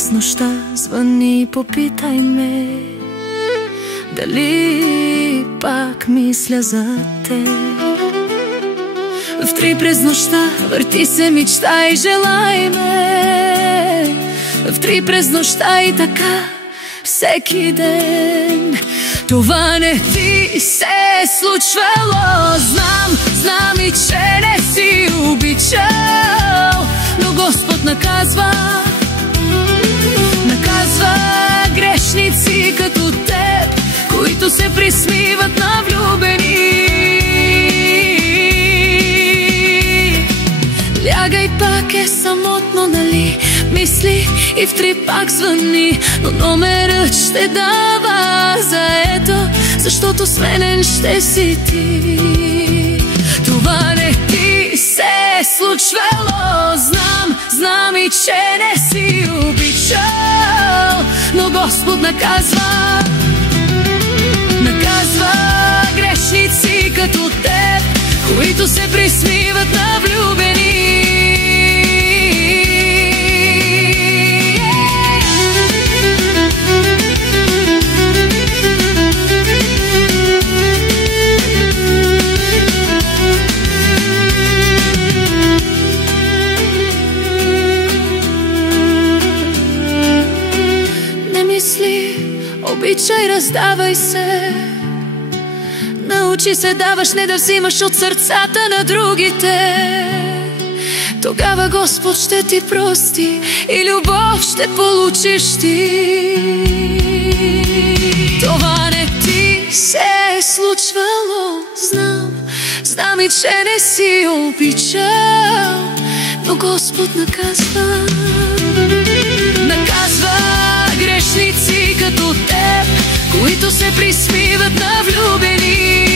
през нощта звъни и попитай ме дали пак мисля за те. В 3 през нощта върти се мечта и желай ме. В 3 през нощта и така всеки ден. Това не ти се е случвало. Знам и че не си обичал, но Господ наказва грешници като теб, които се присмиват на влюбени. Лягай, пак е самотно, нали? Мисли и в 3 пак звъни, но номерът ще дава заето, защото сменен ще си ти. Това не ти се е случвало. Знам и че не си обичал, но Господ наказва грешници като теб, които се присмиват на влюбени. Обичай, раздавай се, научи се даваш, не да взимаш от сърцата на другите. Тогава Господ ще ти прости и любов ще получиш ти. Това не ти се е случвало. Знам и че не си обичал, но Господ наказва грешници като теб, които се присмиват на влюбени.